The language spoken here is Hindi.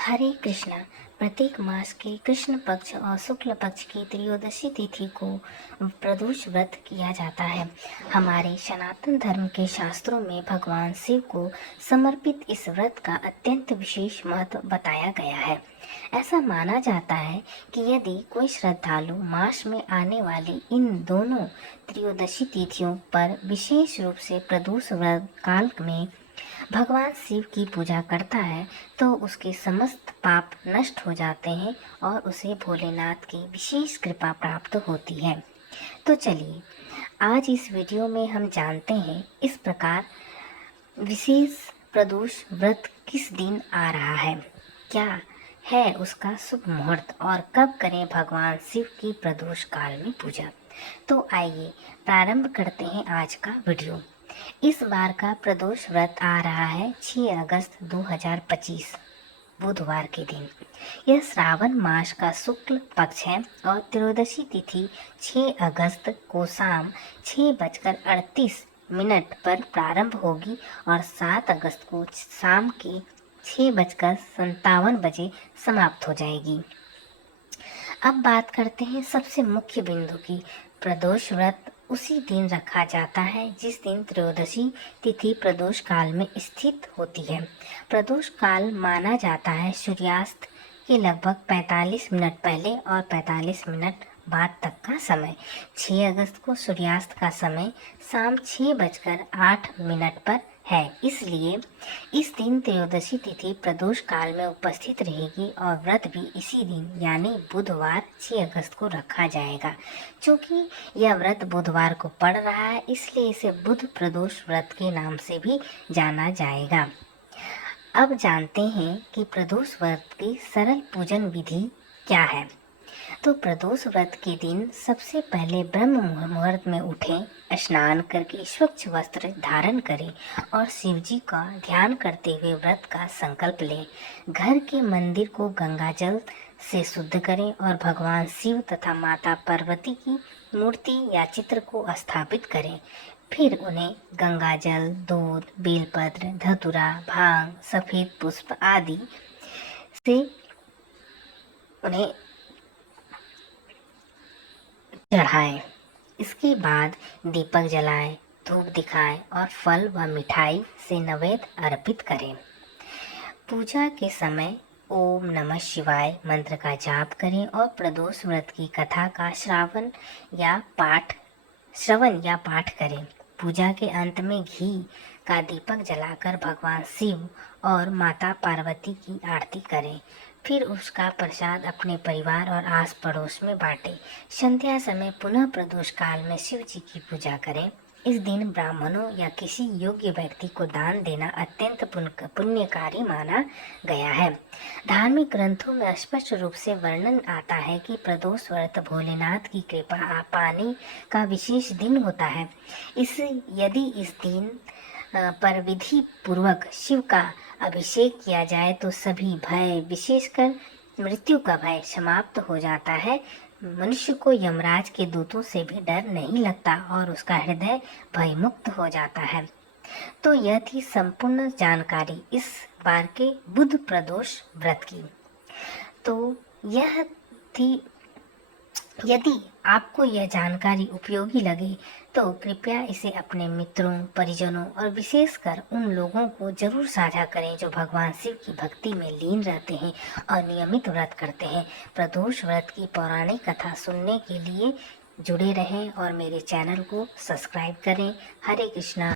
हरे कृष्णा। प्रत्येक मास के कृष्ण पक्ष और शुक्ल पक्ष की त्रयोदशी तिथि को प्रदोष व्रत किया जाता है। हमारे सनातन धर्म के शास्त्रों में भगवान शिव को समर्पित इस व्रत का अत्यंत विशेष महत्व बताया गया है। ऐसा माना जाता है कि यदि कोई श्रद्धालु मास में आने वाली इन दोनों त्रयोदशी तिथियों पर विशेष रूप से प्रदोष व्रत काल में भगवान शिव की पूजा करता है तो उसके समस्त पाप नष्ट हो जाते हैं और उसे भोलेनाथ की विशेष कृपा प्राप्त होती है। तो चलिए आज इस वीडियो में हम जानते हैं इस प्रकार विशेष प्रदोष व्रत किस दिन आ रहा है, क्या है उसका शुभ मुहूर्त और कब करें भगवान शिव की प्रदोष काल में पूजा। तो आइए प्रारंभ करते हैं आज का वीडियो। इस बार का प्रदोष व्रत आ रहा है 6 अगस्त 2025 बुधवार के दिन। यह श्रावण मास का शुक्ल पक्ष है और त्रयोदशी तिथि 6 अगस्त को शाम 6:38 पर प्रारंभ होगी और 7 अगस्त को शाम के 6:57 समाप्त हो जाएगी। अब बात करते हैं सबसे मुख्य बिंदु की। प्रदोष व्रत उसी दिन रखा जाता है जिस दिन त्रयोदशी तिथि प्रदोष काल में स्थित होती है। प्रदोष काल माना जाता है सूर्यास्त के लगभग 45 मिनट पहले और 45 मिनट बाद तक का समय। 6 अगस्त को सूर्यास्त का समय शाम 6:08 पर है, इसलिए इस दिन त्रयोदशी तिथि प्रदोष काल में उपस्थित रहेगी और व्रत भी इसी दिन यानी बुधवार 6 अगस्त को रखा जाएगा। क्योंकि यह व्रत बुधवार को पड़ रहा है इसलिए इसे बुध प्रदोष व्रत के नाम से भी जाना जाएगा। अब जानते हैं कि प्रदोष व्रत की सरल पूजन विधि क्या है। तो प्रदोष व्रत के दिन सबसे पहले ब्रह्म मुहूर्त में उठें, स्नान करके स्वच्छ वस्त्र धारण करें और शिव जी का ध्यान करते हुए व्रत का संकल्प लें। घर के मंदिर को गंगा जल से शुद्ध करें और भगवान शिव तथा माता पार्वती की मूर्ति या चित्र को स्थापित करें। फिर उन्हें गंगा जल, दूध, बेलपत्र, धतूरा, भांग, सफेद पुष्प आदि से उन्हें चढ़ाएं। इसके बाद दीपक जलाएं, धूप दिखाएं और फल व मिठाई से नैवेद्य अर्पित करें। पूजा के समय ओम नमः शिवाय मंत्र का जाप करें और प्रदोष व्रत की कथा का श्रवण या पाठ करें। पूजा के अंत में घी का दीपक जलाकर भगवान शिव और माता पार्वती की आरती करें। फिर उसका प्रसाद अपने परिवार और आस पड़ोस में बांटें। संध्या समय पुनः प्रदोष काल में शिव जी की पूजा करें। इस दिन ब्राह्मणों या किसी योग्य व्यक्ति को दान देना अत्यंत पुण्यकारी माना गया है। धार्मिक ग्रंथों में स्पष्ट रूप से वर्णन आता है कि प्रदोष व्रत भोलेनाथ की कृपा पाने का विशेष दिन होता है। यदि इस दिन पर विधि पूर्वक शिव का अभिषेक किया जाए तो सभी भय, विशेषकर मृत्यु का भय समाप्त हो जाता है। मनुष्य को यमराज के दूतों से भी डर नहीं लगता और उसका हृदय भयमुक्त हो जाता है। तो यह थी संपूर्ण जानकारी इस बार के बुध प्रदोष व्रत की। तो यह थी, यदि आपको यह जानकारी उपयोगी लगे तो कृपया इसे अपने मित्रों, परिजनों और विशेषकर उन लोगों को जरूर साझा करें जो भगवान शिव की भक्ति में लीन रहते हैं और नियमित व्रत करते हैं। प्रदोष व्रत की पौराणिक कथा सुनने के लिए जुड़े रहें और मेरे चैनल को सब्सक्राइब करें। हरे कृष्णा।